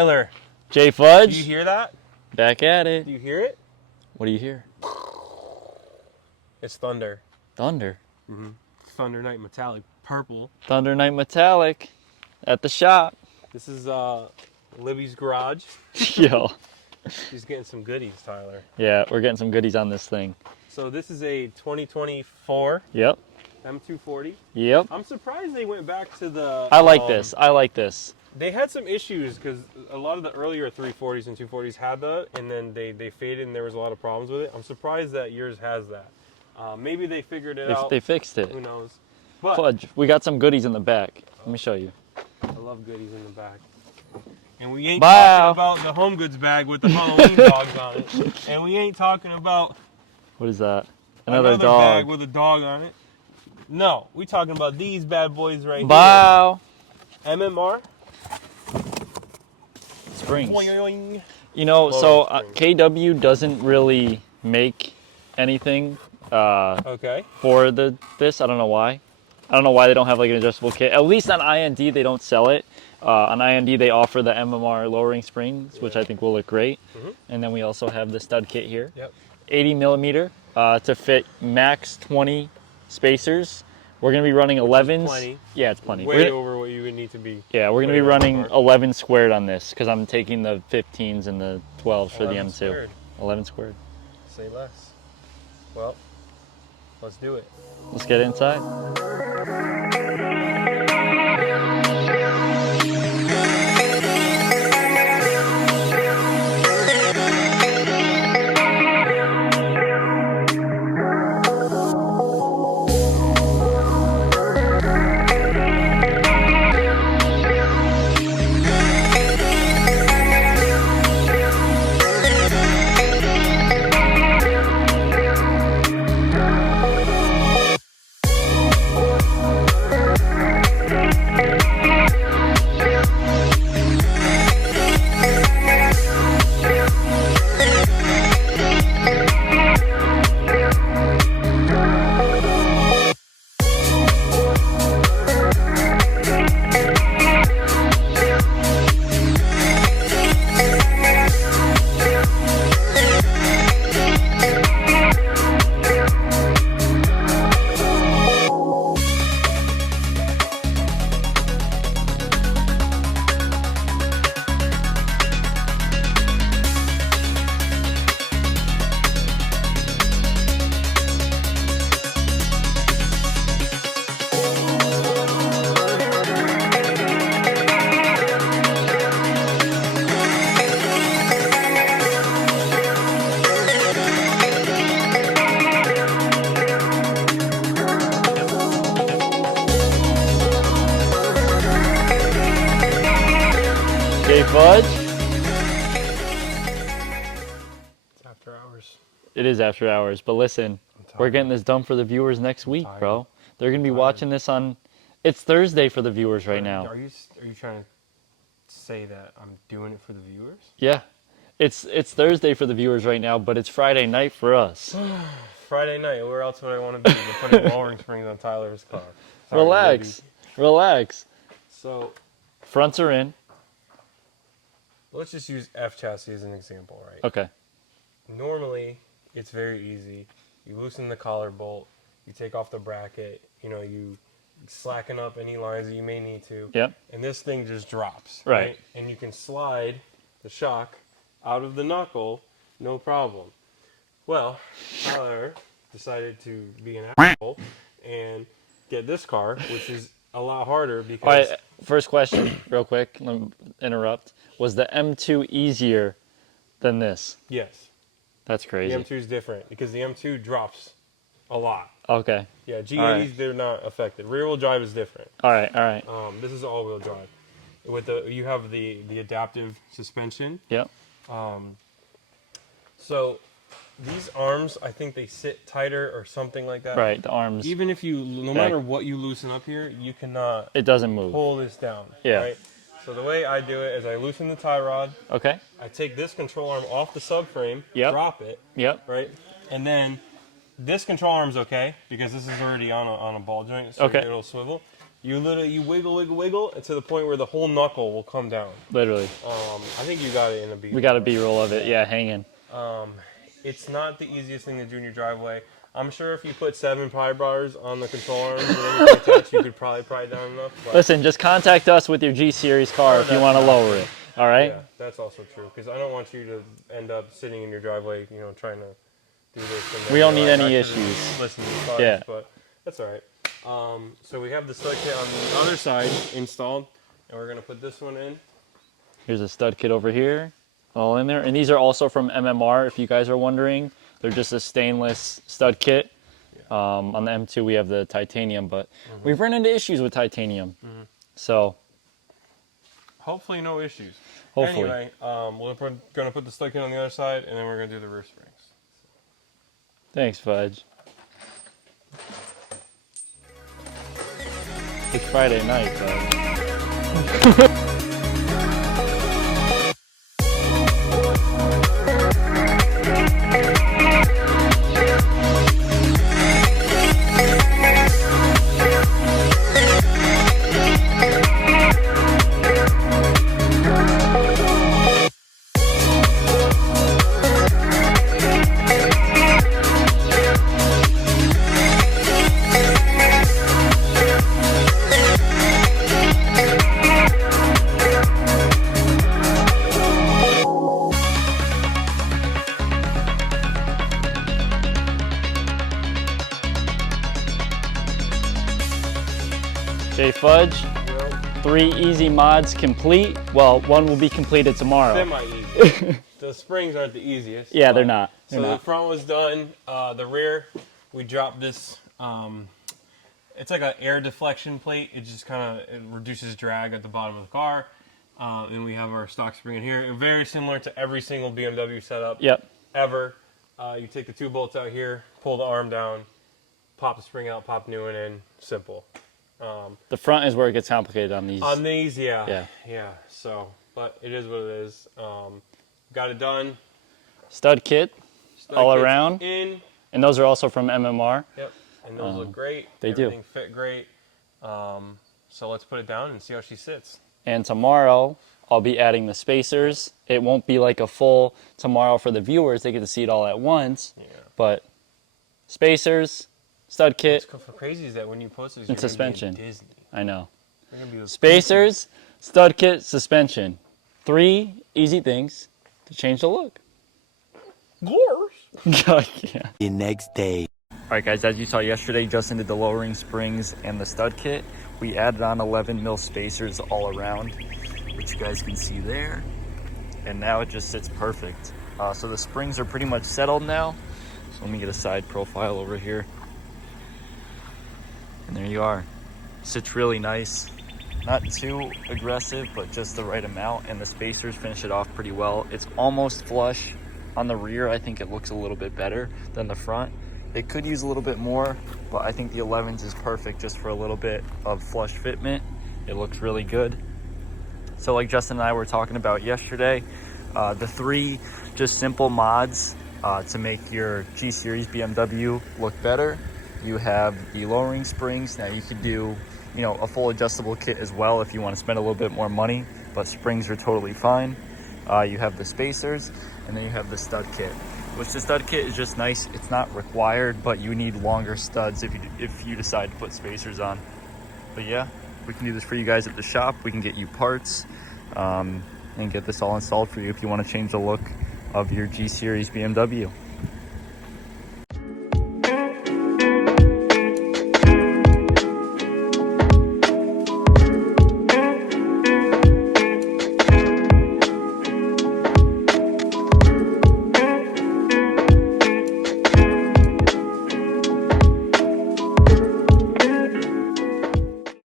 Tyler. Jay Fudge. Do you hear that? Back at it. Do you hear it? What do you hear? It's thunder. Thunder. Thunder Night Metallic Purple. Thunder Night Metallic at the shop. This is Libby's garage. Yo. She's getting some goodies, Tyler. Yeah, we're getting some goodies on this thing. So this is a 2024 Yep. M240. Yep. I'm surprised they went back to the... I like this. I like this. They had some issues because a lot of the earlier 340s and 240s had that, and then they faded and there was a lot of problems with it. I'm surprised that yours has that. Maybe they figured it out. They fixed it. Who knows? But Fudge, we got some goodies in the back. Let me show you. I love goodies in the back. And we ain't Wow. talking about the home goods bag with the Halloween dogs on it. And we ain't talking about What is that? Another bag dog. with a dog on it. No, we talking about these bad boys right Wow. here. MMR. Springs. Boing, boing. You know, Well, so springs. KW doesn't really make anything Okay. for this. I don't know why. I don't know why they don't have like an adjustable kit. At least on IND they don't sell it. On IND they offer the MMR lowering springs, which I think will look great. And then we also have the stud kit here. Yep. 80 millimeter to fit max 20 spacers. We're gonna be running 11s. Plenty. Yeah, it's plenty. Way over what you would need to be. Yeah, we're gonna be Way running over. 11 squared on this because I'm taking the 15s and the 12s for the 11 M2. squared. 11 squared. Say less. Well, let's do it. Let's get inside. Jay Fudge. It's after hours. It is after hours, but listen, we're getting this done for the viewers next week, bro. They're gonna be watching this on. It's Thursday for the viewers right now. Are you trying to say that I'm doing it for the viewers? Yeah, it's Thursday for the viewers right now, but it's Friday night for us. Friday night. Where else would I want to be than putting lowering springs on Tyler's car? Sorry, Relax, relax. So Fronts are in. let's just use F chassis as an example, right? Okay. Normally, it's very easy. You loosen the collar bolt, you take off the bracket, you slacken up any lines that you may need to. Yep. And this thing just drops. Right. And you can slide the shock out of the knuckle, no problem. Well, Tyler decided to be an asshole and get this car, which is a lot harder because... All right, first question, real quick, let me interrupt. Was the M2 easier than this? Yes. That's crazy. The M2 is different because the M2 drops a lot. Okay. Yeah, G80s, right. they're not affected. Rear-wheel drive is different. All right, all right. This is all-wheel drive. You have the adaptive suspension. Yep. So these arms, I think they sit tighter or something like that. Right, the arms. Even if no matter what you loosen up here, you cannot It doesn't move. pull this down. Yeah. Right? So the way I do it is I loosen the tie rod. Okay. I take this control arm off the subframe, Yep. drop it, Yep. right? And then This control arm's okay because this is already on a ball joint, so Okay. it'll swivel. You wiggle, and to the point where the whole knuckle will come down. Literally. I think you got it in a B. We got a B-roll of it. Yeah, hanging. It's not the easiest thing to do in your driveway. I'm sure if you put 7 pry bars on the control arms and everything attached, you could probably pry it down enough. But Listen, just contact us with your G Series car if you want to lower it. All right? yeah, that's also true because I don't want you to end up sitting in your driveway, trying to do this. And then We don't you're need like, any I should've issues. listened to the cars, Yeah. but that's all right. So we have the stud kit on the other side installed, and we're gonna put this one in. Here's a stud kit over here, all in there. And these are also from MMR, if you guys are wondering. They're just a stainless stud kit. On the M2, we have the titanium, but we've run into issues with titanium. So Hopefully no issues. hopefully. Anyway, we're gonna put the stud kit on the other side, and then we're gonna do the roof springs. Thanks, Fudge. It's Friday night, Fudge. Okay, Fudge. 3 easy mods complete. Well, one will be completed tomorrow. Semi-easy. The springs aren't the easiest. Yeah, but- they're not. They're So not. the front was done. The rear, we dropped this. It's like an air deflection plate. It just kind of reduces drag at the bottom of the car. And we have our stock spring in here. Very similar to every single BMW setup Yep. ever. You take the 2 bolts out here, pull the arm down, pop the spring out, pop new one in. Simple. The front is where it gets complicated on these. On these, Yeah. yeah. So, but it is what it is. Got it done. Stud kit Stud all kit's around. in. And those are also from MMR. Yep, and those look great. They do. Everything fit great. So let's put it down and see how she sits. And tomorrow, I'll be adding the spacers. It won't be like a full tomorrow for the viewers. They get to see it all at once. Yeah. But spacers, stud kit, What's crazy is that when you post this, And you're gonna be suspension. in Disney. I know. You're gonna be with Spacers, stud kit, suspension. 3 easy things to change the look. Glorious. Yeah. The next day. Alright guys, as you saw yesterday, Justin did the lowering springs and the stud kit. We added on 11 mil spacers all around, which you guys can see there. And now it just sits perfect. So the springs are pretty much settled now. So let me get a side profile over here. And there you are. Sits really nice. Not too aggressive, but just the right amount. And the spacers finish it off pretty well. It's almost flush. On the rear, I think it looks a little bit better than the front. It could use a little bit more, but I think the 11s is perfect just for a little bit of flush fitment. It looks really good. So like Justin and I were talking about yesterday, the 3 just simple mods to make your G Series BMW look better. You have the lowering springs. Now you could do, a full adjustable kit as well if you want to spend a little bit more money, but springs are totally fine. You have the spacers, and then you have the stud kit, which the stud kit is just nice. It's not required, but you need longer studs if you decide to put spacers on. But yeah, we can do this for you guys at the shop. We can get you parts and get this all installed for you if you want to change the look of your G Series BMW.